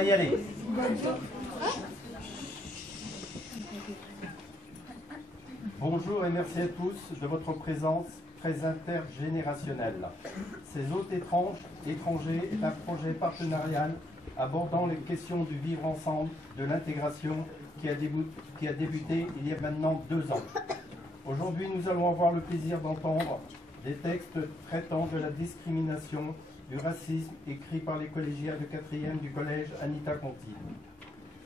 va y aller. Bonjour et merci à tous de votre présence très intergénérationnelle. Ces hôtes étrangers est un projet partenarial abordant les questions du vivre ensemble, de l'intégration qui a débuté il y a maintenant 2 ans. Aujourd'hui, nous allons avoir le plaisir d'entendre des textes traitant de la discrimination, du racisme, écrits par les collégiens de 4e du collège Anita Conti.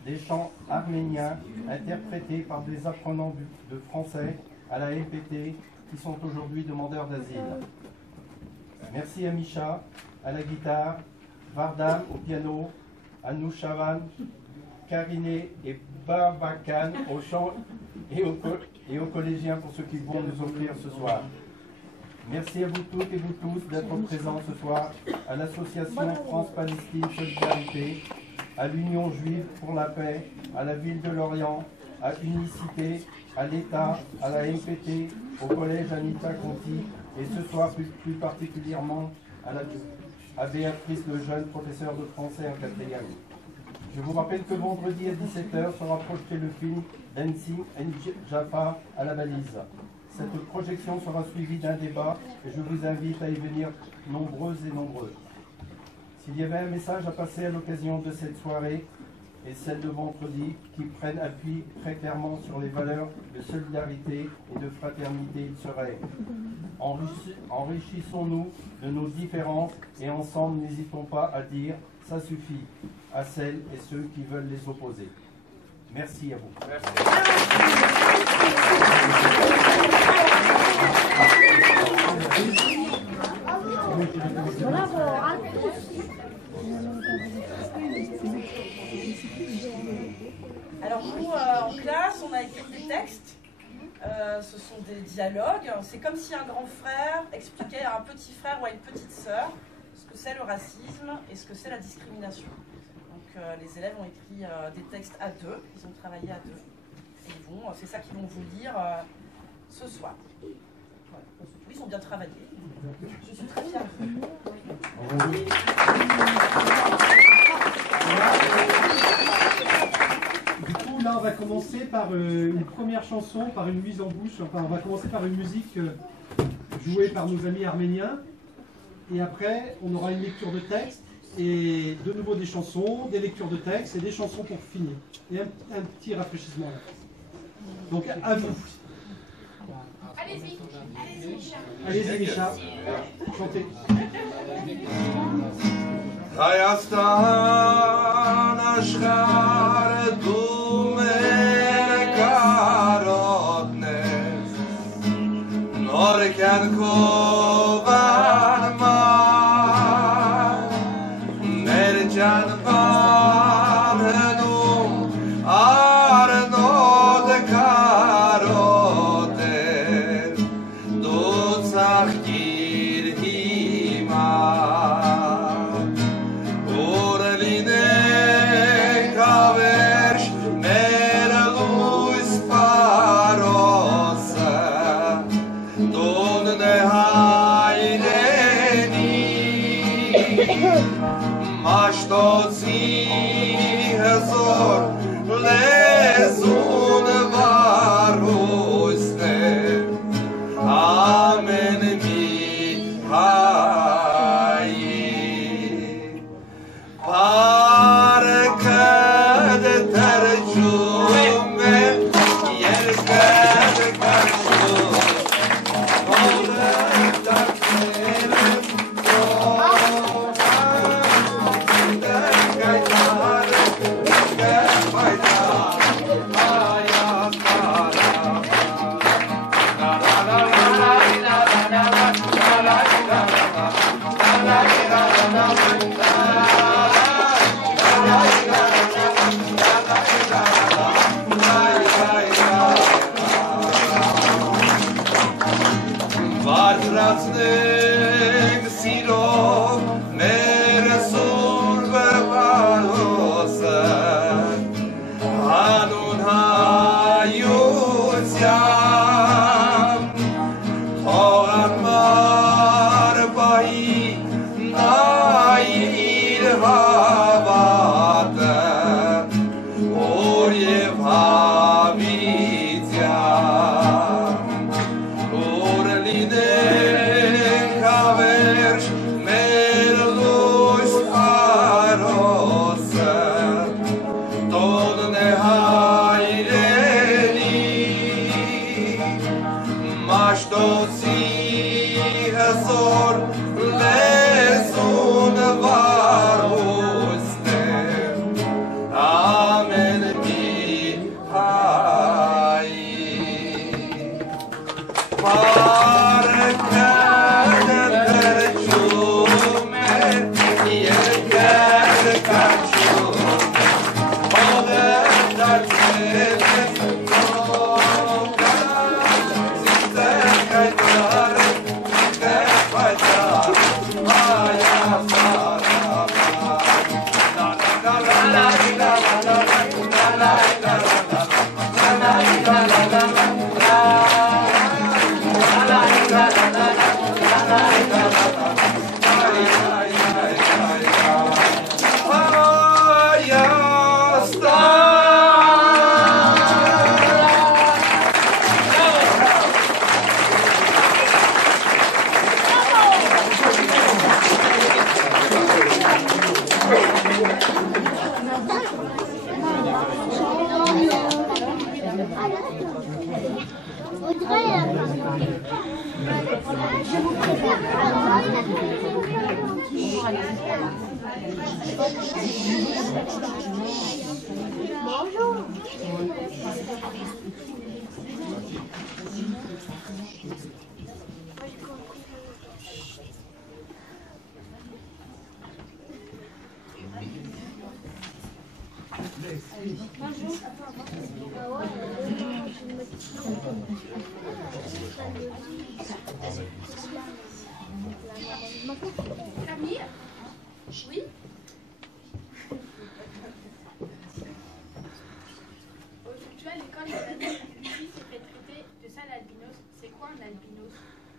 Des chants arméniens interprétés par des apprenants de français à la LPT qui sont aujourd'hui demandeurs d'asile. Merci à Misha, à la guitare, Vardam au piano, Anoush Chavan, Kariné et Babakan au chant et aux collégiens pour ce qu'ils vont nous offrir ce soir. Merci à vous toutes et vous tous d'être présents ce soir, à l'association France-Palestine Solidarité, à l'Union Juive pour la Paix, à la Ville de Lorient, à Unicité, à l'État, à la MPT, au Collège Anita Conti, et ce soir plus particulièrement à Béatrice Lejeune, professeure de français en 4e. Je vous rappelle que vendredi à 17h sera projeté le film Dancing and Jaffa à la valise. Cette projection sera suivie d'un débat et je vous invite à y venir nombreuses et nombreux. S'il y avait un message à passer à l'occasion de cette soirée et celle de vendredi qui prennent appui très clairement sur les valeurs de solidarité et de fraternité, il serait enrichissons-nous de nos différences et ensemble n'hésitons pas à dire ça suffit à celles et ceux qui veulent les opposer. Merci à vous. Merci. Alors nous, en classe, on a écrit des textes. Ce sont des dialogues. C'est comme si un grand frère expliquait à un petit frère ou à une petite sœur ce que c'est le racisme et ce que c'est la discrimination. Donc les élèves ont écrit des textes à deux. Ils ont travaillé à deux. Et c'est ça qu'ils vont vous lire ce soir. Voilà. Ils ont bien travaillé. Je suis très fière de vous. Du coup, là, on va commencer par une première chanson, par une mise en bouche. Enfin, on va commencer par une musique jouée par nos amis arméniens. Et après, on aura une lecture de texte, et de nouveau des chansons, des lectures de texte et des chansons pour finir. Et un petit rafraîchissement là. Donc, à vous. Allez-y, allez-y, Micha. Allez-y, Micha. Chantez. Հայաստան աշխարհը դու մեր կարոտն ես նոր կյանքով արման մեր ջանվան հնում արնոտ կարոտ էր դու ծաղկիր հիմա Մաշտոցի հզոր լեզուն վարույսն է ամեն մի հայի Պարքը դեթերջում է երկդ կաշում Հոլը դարձել Վարդրացնենք սիրով մեր սուրբ պարոսը Camille? Oui? Aujourd'hui à l'école, Lucie s'est fait traiter de sale albinos. C'est quoi un albinos?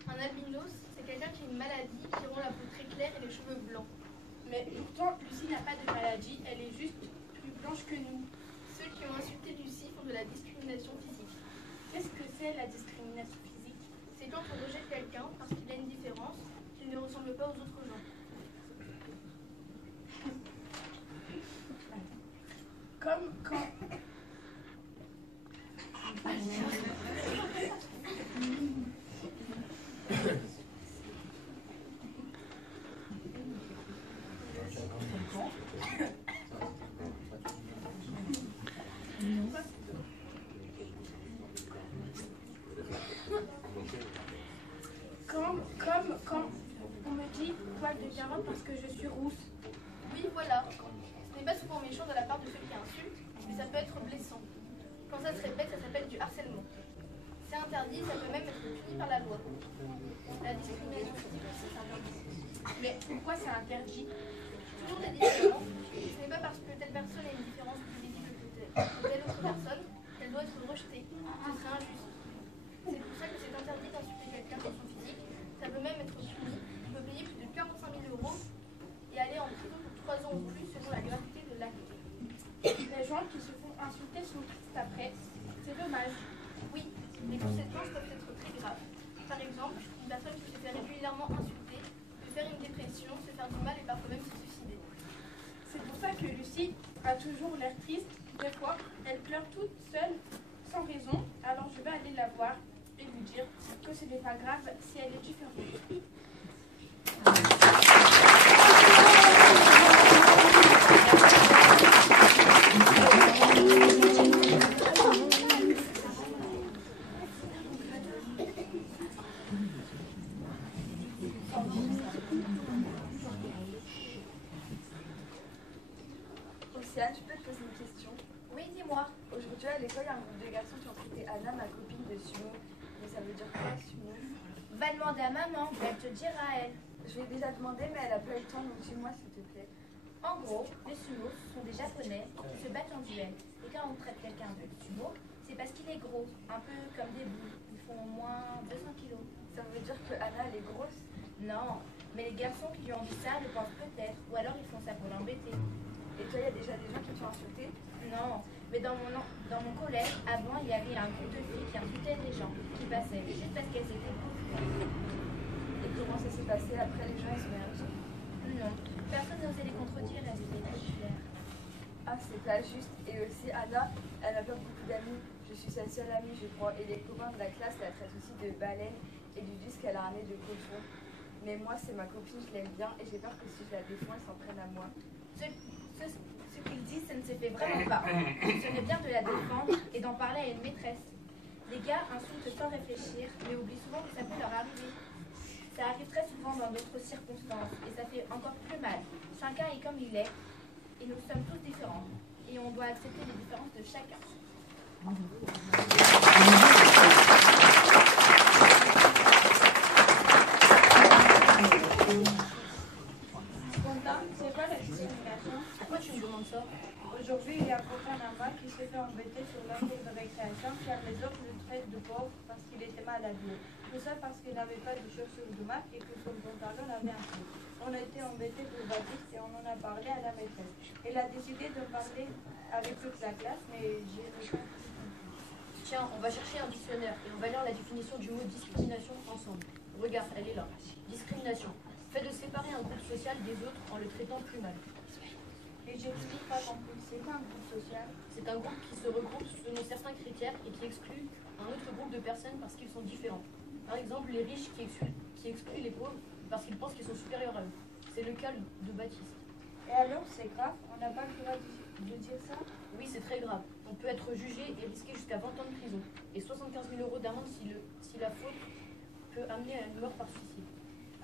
Un albinos, c'est quelqu'un qui a une maladie, qui rend la peau très claire et les cheveux blancs. Mais pourtant, Lucie n'a pas de maladie, elle est juste plus blanche que nous. Ceux qui ont insulté Lucie font de la discrimination physique. Qu'est-ce que c'est la discrimination physique? C'est quand on rejette quelqu'un parce qu'il a une différence, qu'il ne ressemble pas aux autres gens. Comme quand... Quand on me dit poil de carotte parce que je suis rousse. Oui, voilà. Ce n'est pas souvent méchant de la part de ceux qui insultent, mais ça peut être blessant. Quand ça se répète, ça s'appelle du harcèlement. C'est interdit, ça peut même être puni par la loi. La discrimination physique aussi, c'est interdit. Mais pourquoi c'est interdit? Tout le monde est différent. Ce n'est pas parce que telle personne a une différence plus visible que telle autre personne qu'elle doit être rejetée. Ce serait injuste. C'est pour ça que c'est interdit d'insulter quelqu'un pour son physique. Ça peut même être puni. On peut payer plus de 45 000 € et aller en prison pour 3 ans ou plus selon la gravité de l'acte. Les gens qui se font insulter sont tristes après. C'est dommage. Oui, les conséquences peuvent être très graves. Par exemple, une personne qui se fait régulièrement insulter peut faire une dépression, se faire du mal et parfois même se suicider. C'est pour ça que Lucie a toujours l'air triste. Des fois, elle pleure toute seule, sans raison. Alors je vais aller la voir et lui dire que ce n'est pas grave si elle est différente. Océane, je peux te poser une question? Oui, dis-moi. Aujourd'hui à l'école, il y a un groupe de garçons qui ont traité Anna, ma copine, de sumo. Mais ça veut dire quoi, sumo? Va demander à maman, elle te dira elle. Je lui ai déjà demandé, mais elle a pas eu le temps, donc dis-moi s'il te plaît. En gros, les sumo sont des japonais qui se battent en duel. Et quand on traite quelqu'un de sumo, c'est parce qu'il est gros, un peu comme des boules. Ils font au moins 200 kilos. Ça veut dire que Anna, elle est grosse? Non, mais les garçons qui lui ont dit ça le pensent peut-être, ou alors ils font ça pour l'embêter. Et toi, il y a déjà des gens qui t'ont insulté? Non, mais dans mon collège, avant, il y avait un groupe de filles qui insultaient les gens, qui passaient, juste parce qu'elles étaient pauvres. Et comment ça s'est passé après? Les gens, ils sont réagis? Non, personne n'osait les contredire, elles étaient populaires. Ah, c'est pas juste. Et aussi, Anna, elle n'a pas beaucoup d'amis. Je suis sa seule amie, je crois. Et les copains de la classe la traitent aussi de baleine et lui disent qu'elle a un nez de cochon. Mais moi, c'est ma copine, je l'aime bien et j'ai peur que si je la défends, elle s'en prenne à moi. Ce qu'ils disent, ça ne se fait vraiment pas. Ce serait bien de la défendre et d'en parler à une maîtresse. Les gars insultent sans réfléchir, mais oublient souvent que ça peut leur arriver. Ça arrive très souvent dans d'autres circonstances et ça fait encore plus mal. Chacun est comme il est et nous sommes tous différents. et on doit accepter les différences de chacun. C'est quoi la discrimination? Pourquoi tu me demandes ça? Aujourd'hui, il y a Kofanama qui s'est fait embêter sur l'heure de récréation car les autres le traitent de pauvre parce qu'il était mal habillé. Tout ça parce qu'il n'avait pas de chaussures de marque et que son pantalon avait un trou. On a été embêtés pour Baptiste et on en a parlé à la maîtresse. Elle a décidé de parler avec toute la classe, mais j'ai rien. Tiens, on va chercher un dictionnaire et on va lire la définition du mot discrimination ensemble. Regarde, elle est là. Discrimination. Fait de séparer un groupe social des autres en le traitant plus mal. Et j'ai toujours pas compris, c'est quoi un groupe social? C'est un groupe qui se regroupe selon certains critères et qui exclut un autre groupe de personnes parce qu'ils sont différents. Par exemple, les riches qui excluent les pauvres parce qu'ils pensent qu'ils sont supérieurs à eux. C'est le cas de Baptiste. Et alors, c'est grave? On n'a pas le droit de dire ça? Oui, c'est très grave. On peut être jugé et risquer jusqu'à 20 ans de prison et 75 000 € d'amende si la faute peut amener à une mort par suicide.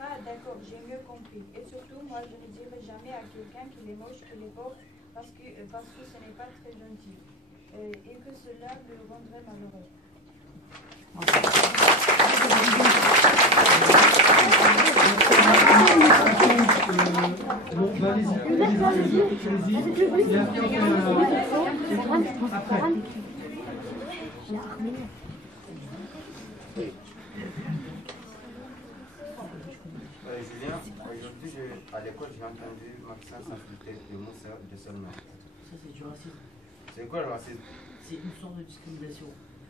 Ah d'accord, j'ai mieux compris. Et surtout, moi je ne dirai jamais à quelqu'un qu'il est moche, qu'il est pauvre, parce que ce n'est pas très gentil. Et que cela le rendrait malheureux. Bon, bah, allez-y. Et après, après. Julien, aujourd'hui à l'école j'ai entendu Maxence insulter le mot de seulement. Ça c'est du racisme. C'est quoi le racisme? C'est une sorte de discrimination.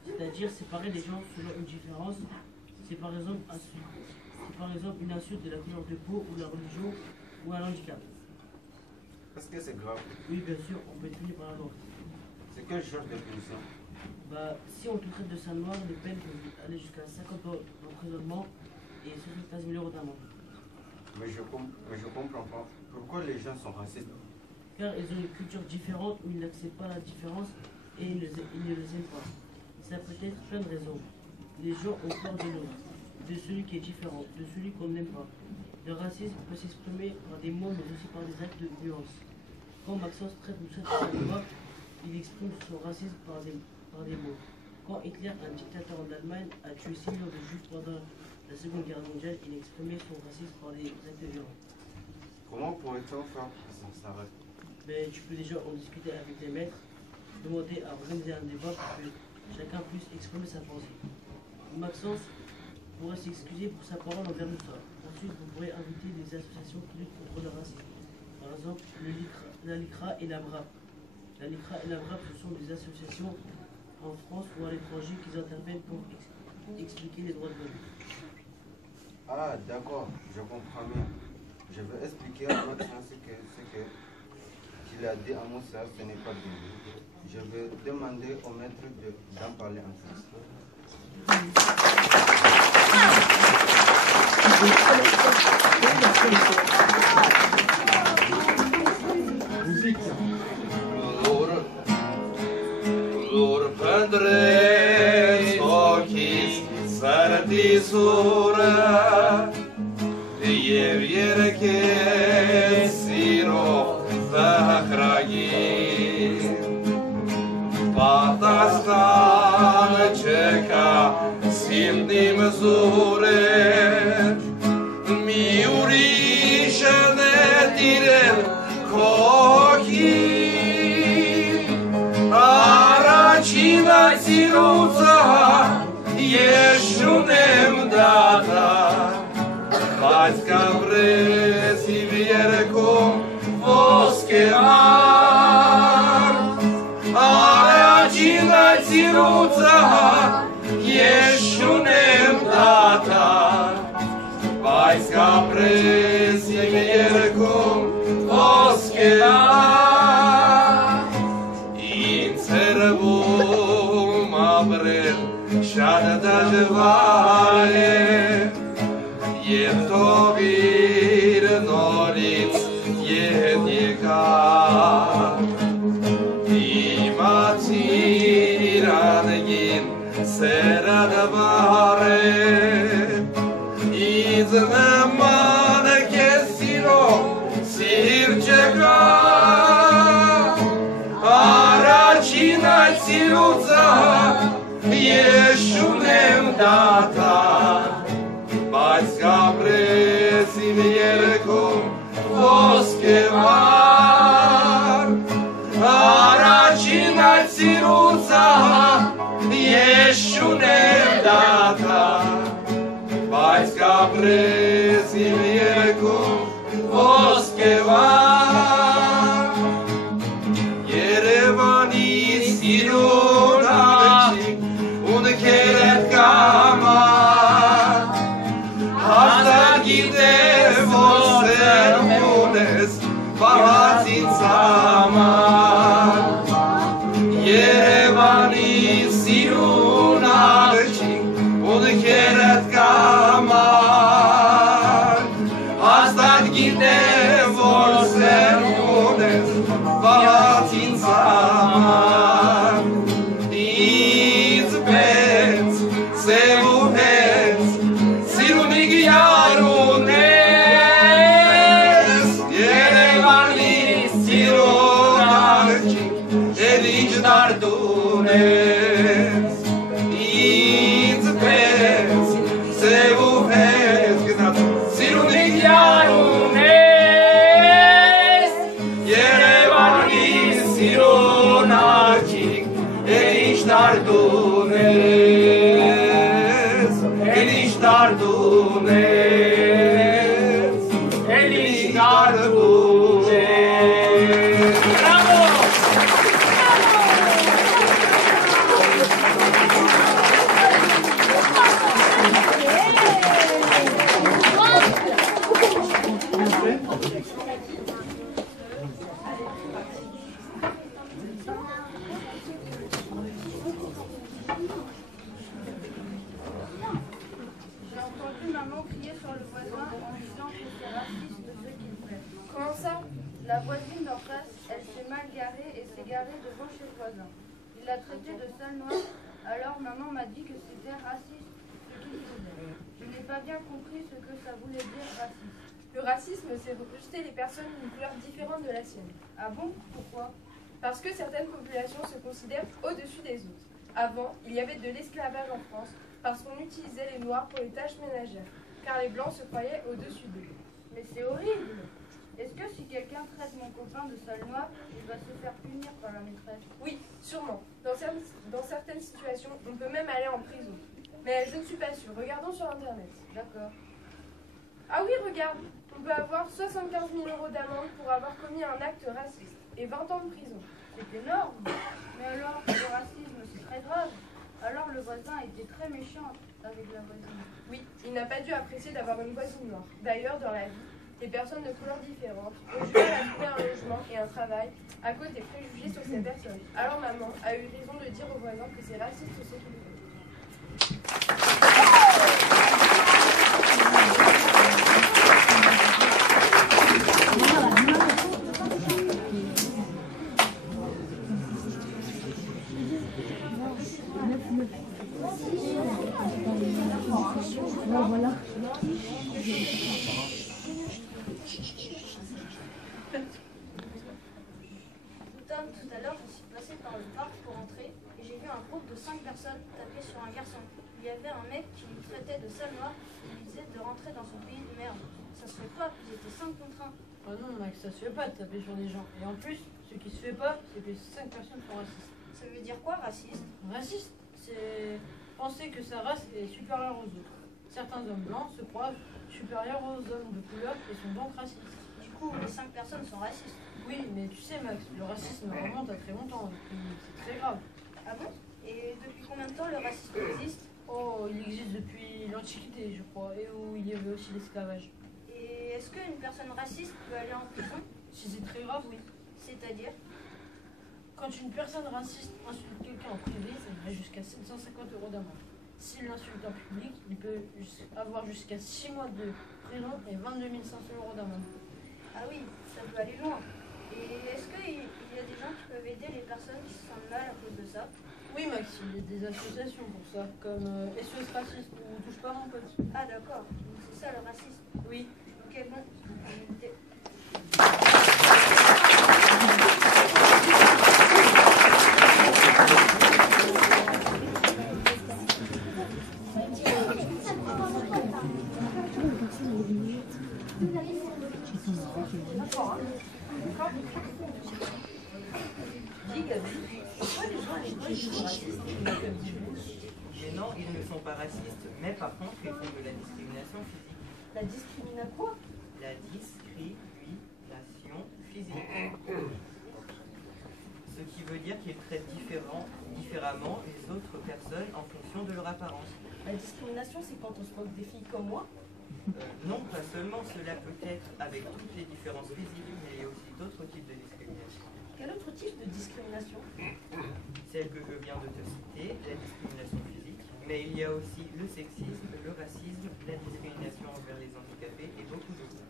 C'est-à-dire séparer les gens selon une différence. C'est par exemple une insulte de la couleur de peau ou la religion ou un handicap. Est-ce que c'est grave? Oui bien sûr, on peut être puni par la loi. C'est quelle genre de punition? Bah, si on te traite de sale noir, les peines peuvent aller jusqu'à 50 ans d'emprisonnement et 75 000 € d'amende. Mais je comprends pas. Pourquoi les gens sont racistes? Car ils ont une culture différente où ils n'acceptent pas la différence et ils ne les aiment pas. Ça peut être plein de raisons. Les gens ont peur de l'autre, de celui qui est différent, de celui qu'on n'aime pas. Le racisme peut s'exprimer par des mots mais aussi par des actes de violence. Quand Maxence traite Moussa de sale noir, il exprime son racisme par des mots. Quand Hitler, un dictateur en Allemagne, a tué 6 millions de juifs pendant la Seconde Guerre mondiale, il exprimait son racisme par des actes violents. Comment pourrait-on faire pour que ça s'arrête? Mais tu peux déjà en discuter avec les maîtres, demander à organiser un débat pour que chacun puisse exprimer sa pensée. Maxence pourrait s'excuser pour sa parole envers nous. Ensuite, vous pourrez inviter des associations qui luttent contre le racisme. Par exemple, la LICRA et la BRAP. La LICRA et la BRAP, ce sont des associations en France ou à l'étranger qui interviennent pour expliquer les droits de l'homme. Ah d'accord, je comprends bien. Je vais expliquer à Maxence ce qu'il a dit à Moussa, ce n'est pas bien. Je vais demander au maître d'en parler en France. Musique. Lor padre okis sardi sura Yevier ke siro zahragi Patastan čeka silnim zure Mi urišane diren kohi Aračina ciruca ješunem data Baćka brezi vjerkom voskear Aračina ciruca ješunem data Baćka brezi vjerkom voskear In cervum abrel šad dažvale Je to virno lic jednjega Ima tiranjin se radvare Iz nemanke siro sirčega צירוצה ישונם דעתה Baćka prezim jerko voskevar Aračina ciruca ješunem data Baćka prezim jerko voskevar Jerevani sirunačik un keret kamar Hasta gide vosermunes palatin samar Yerevani sirunarčik un keret kamar Hasta gide vosermunes palatin samar Izbet sevuhet Sirunig yarunes Yerevani sirunarčik Edić dardunes Izbet sevuhet Sirunig yarunes Yerevani sirunarčik Edić dardunes Edić dardunes Edić dardunes Bravo! J'ai entendu maman crier sur le voisin en disant que c'est raciste ce qu'il fait. Comment ça? La voisine d'en face, elle s'est mal garée et s'est garée devant chez le voisin. Il l'a traité de sale noire, alors maman m'a dit que c'était raciste ce qu'il faisait. Je n'ai pas bien compris ce que ça voulait dire raciste. Le racisme, c'est rejeter les personnes d'une couleur différente de la sienne. Ah bon? Pourquoi? Parce que certaines populations se considèrent au-dessus des autres. Avant, il y avait de l'esclavage en France, parce qu'on utilisait les noirs pour les tâches ménagères, car les blancs se croyaient au-dessus d'eux. Mais c'est horrible! Est-ce que si quelqu'un traite mon copain de sale noir, il va se faire punir par la maîtresse? Oui, sûrement. Dans certaines situations, on peut même aller en prison. Mais je ne suis pas sûre. Regardons sur Internet. D'accord. Ah oui, regarde. On peut avoir 75 000 € d'amende pour avoir commis un acte raciste et 20 ans de prison. C'est énorme. Mais alors, le racisme, c'est très grave. Alors le voisin était très méchant avec la voisine. Oui, il n'a pas dû apprécier d'avoir une voisine noire. D'ailleurs, dans la vie, les personnes de couleurs différentes ont du mal à trouver un logement et un travail à cause des préjugés sur ces personnes. Alors maman a eu raison de dire aux voisins que c'est raciste ce qu'il fait. Voilà. Tout à l'heure, je suis passée par le parc pour entrer et j'ai vu un groupe de 5 personnes taper sur un garçon. Il y avait un mec qui lui traitait de sale noir et lui disait de rentrer dans son pays de merde. Ça se fait pas, ils étaient 5 contre 1. Oh non, Max, ça se fait pas de taper sur les gens. Et en plus, ce qui se fait pas, c'est que 5 personnes sont racistes. Ça veut dire quoi, raciste? Raciste, c'est penser que sa race est supérieure aux autres. Certains hommes blancs se croient supérieurs aux hommes de couleur et sont donc racistes. Du coup, les 5 personnes sont racistes. Oui, mais tu sais, Max, le racisme remonte à très longtemps. C'est très grave. Ah bon? Et depuis combien de temps le racisme existe? Oh, il existe depuis l'Antiquité, je crois, et où il y avait aussi l'esclavage. Et est-ce qu'une personne raciste peut aller en prison? Si c'est très grave, oui. C'est-à-dire? Quand une personne raciste insulte quelqu'un en privé, ça va jusqu'à 750 € d'amende. S'il l'insulte en public, il peut avoir jusqu'à 6 mois de prison et 22 500 € d'amende. Ah oui, ça peut aller loin. Et est-ce qu'il y a des gens qui peuvent aider les personnes qui se sentent mal à cause de ça? Oui, Max, il y a des associations pour ça, comme SOS Racisme ou Touche pas mon pote. Ah d'accord, donc c'est ça le racisme? Oui. Ok, bon, on va écouter. ils sont racistes et ne comme dit vous. Mais non, ils ne sont pas racistes, mais par contre, ils font de la discrimination physique. La discrimination quoi? La discrimination physique. Ce qui veut dire qu'ils traitent différemment les autres personnes en fonction de leur apparence. La discrimination, c'est quand on se moque des filles comme moi? Non, pas seulement, cela peut être avec toutes les différences physiques, mais il y a aussi d'autres types de discrimination. Quel autre type de discrimination? Celle que je viens de te citer, la discrimination physique, mais il y a aussi le sexisme, le racisme, la discrimination envers les handicapés et beaucoup d'autres.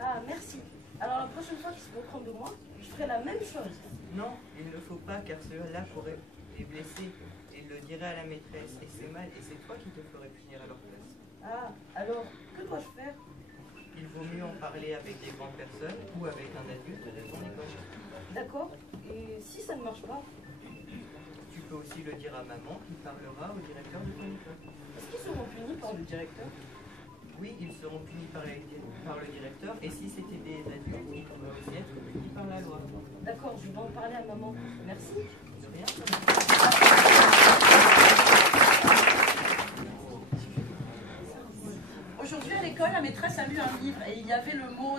Ah, merci. Alors la prochaine fois qu'ils se moqueront de moi, je ferai la même chose. Non, il ne faut pas, car cela pourrait les blesser. Il le dirait à la maîtresse, et c'est mal, et c'est toi qui te ferais punir à leur place. Ah, alors, que dois-je faire? Il vaut mieux en parler avec des grandes personnes ou avec un adulte de ton école. D'accord. Et si ça ne marche pas? Tu peux aussi le dire à maman qui parlera au directeur de ton école. Est-ce qu'ils seront punis par le directeur? Oui, ils seront punis par le directeur, et si c'était des adultes, ils pourraient aussi être punis par la loi. D'accord, je vais en parler à maman. Merci. De rien. Aujourd'hui à l'école, la maîtresse a lu un livre et il y avait le mot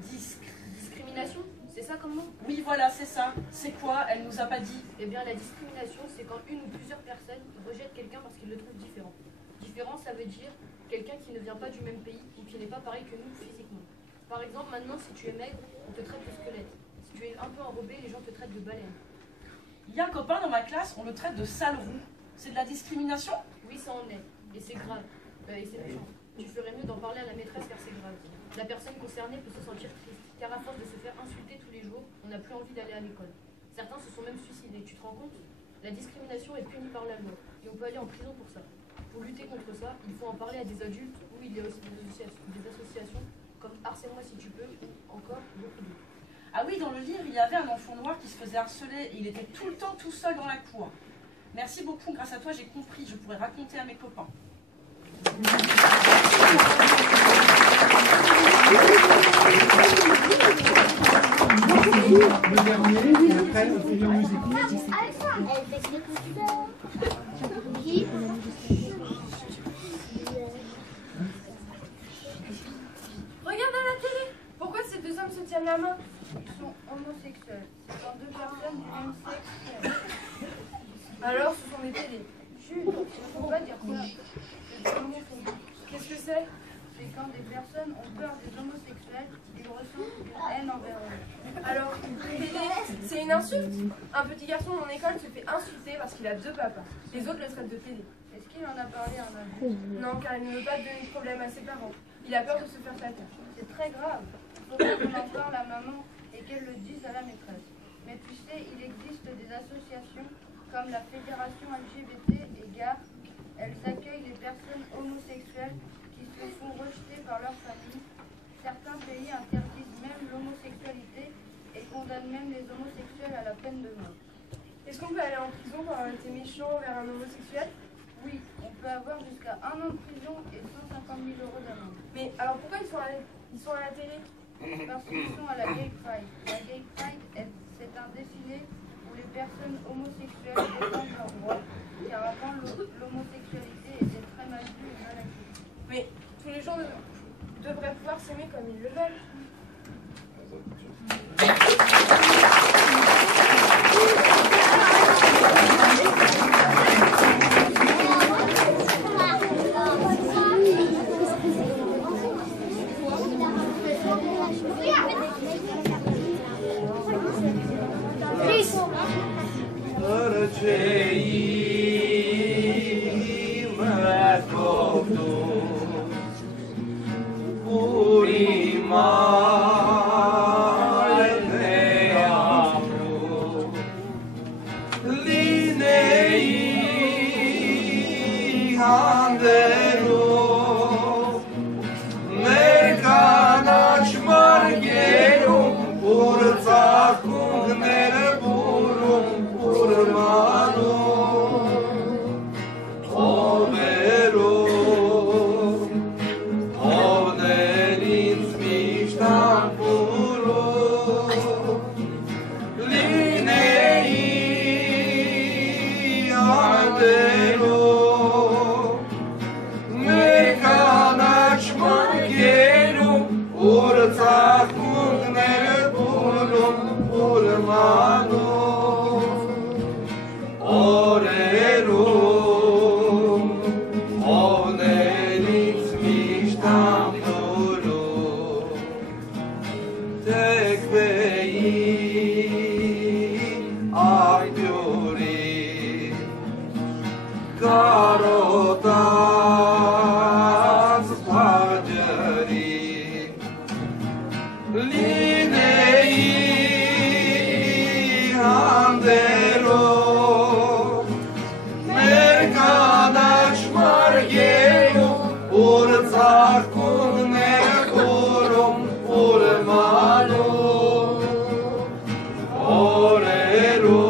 Discrimination, c'est ça comme mot? Oui, voilà, c'est ça. C'est quoi? Elle nous a pas dit. Eh bien, la discrimination, c'est quand une ou plusieurs personnes rejettent quelqu'un parce qu'ils le trouvent différent. Différent, ça veut dire quelqu'un qui ne vient pas du même pays ou qui n'est pas pareil que nous physiquement. Par exemple, maintenant, si tu es maigre, on te traite de squelette. Si tu es un peu enrobé, les gens te traitent de baleine. Il y a un copain dans ma classe, on le traite de sale roux. C'est de la discrimination? Oui, ça en est. Et c'est grave. Et c'est méchant. Tu ferais mieux d'en parler à la maîtresse car c'est grave. La personne concernée peut se sentir triste, car à force de se faire insulter tous les jours, on n'a plus envie d'aller à l'école. Certains se sont même suicidés, tu te rends compte? La discrimination est punie par la loi, et on peut aller en prison pour ça. Pour lutter contre ça, il faut en parler à des adultes, ou il y a aussi des associations comme Harcèle-moi si tu peux, ou encore beaucoup d'autres. Ah oui, dans le livre, il y avait un enfant noir qui se faisait harceler et il était tout le temps tout seul dans la cour. Merci beaucoup, grâce à toi j'ai compris, je pourrais raconter à mes copains. Le dernier, et après on finit en musique. Regarde à la télé. Pourquoi ces deux hommes se tiennent la main? Ils sont homosexuels. Ce sont deux personnes du même sexe. Alors ce sont des télés. Chut, il ne faut pas dire ça. C'est homophobie. Qu'est-ce que c'est? C'est quand des personnes ont peur des homosexuels, ils ressentent une haine envers eux. Alors, télé, c'est une insulte? Un petit garçon de mon école se fait insulter parce qu'il a deux papas. Les autres le traitent de télé. Est-ce qu'il en a parlé à un adulte? Non, car il ne veut pas donner de problème à ses parents. Il a peur de se faire taper. C'est très grave. Il faudrait qu'on en parle à maman et qu'elle le dise à la maîtresse. Mais tu sais, il existe des associations comme la Fédération LGBT et GAR. Elles accueillent les personnes homosexuelles qui se font rejeter par leur famille. Certains pays interdisent même l'homosexualité et condamnent même les homosexuels à la peine de mort. Est-ce qu'on peut aller en prison pour avoir été méchant envers un homosexuel? Oui, on peut avoir jusqu'à 1 an de prison et 150 000 € d'amende. Mais alors pourquoi ils sont à la télé? Parce qu'ils sont à la Gay Pride. La Gay Pride, c'est un défilé où les personnes homosexuelles défendent leurs droits, car avant l'homosexualité était très mal vue et mal accueillie. Mais tous les gens devraient pouvoir s'aimer comme ils le veulent. Carotați păgerii, linei anderu, mercadaci marghelu, urțacul necurum, urmalu, oreru.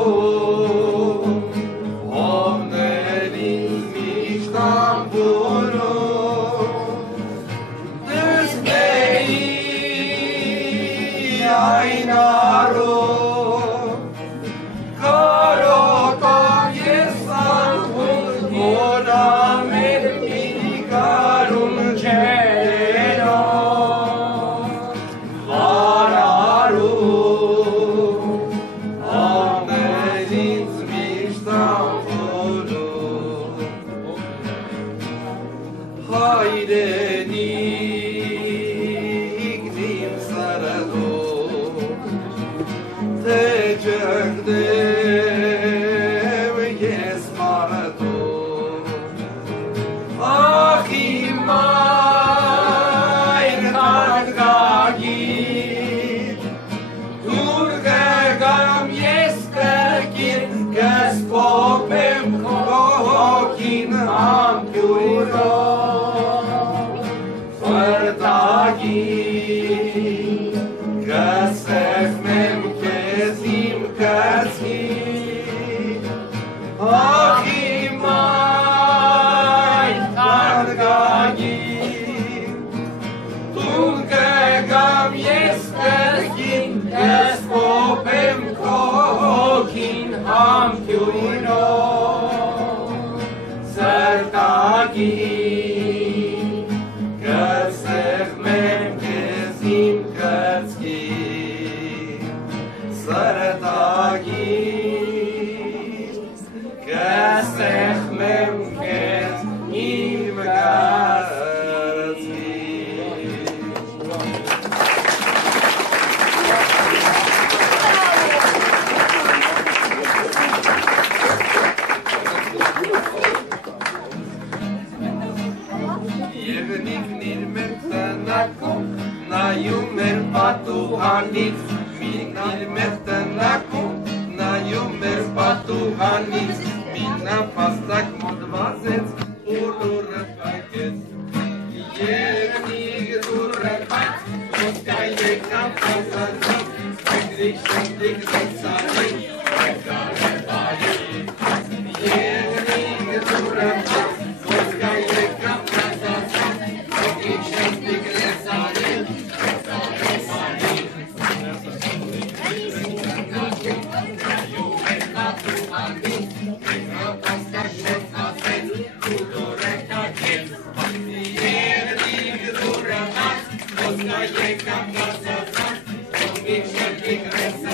Thank you.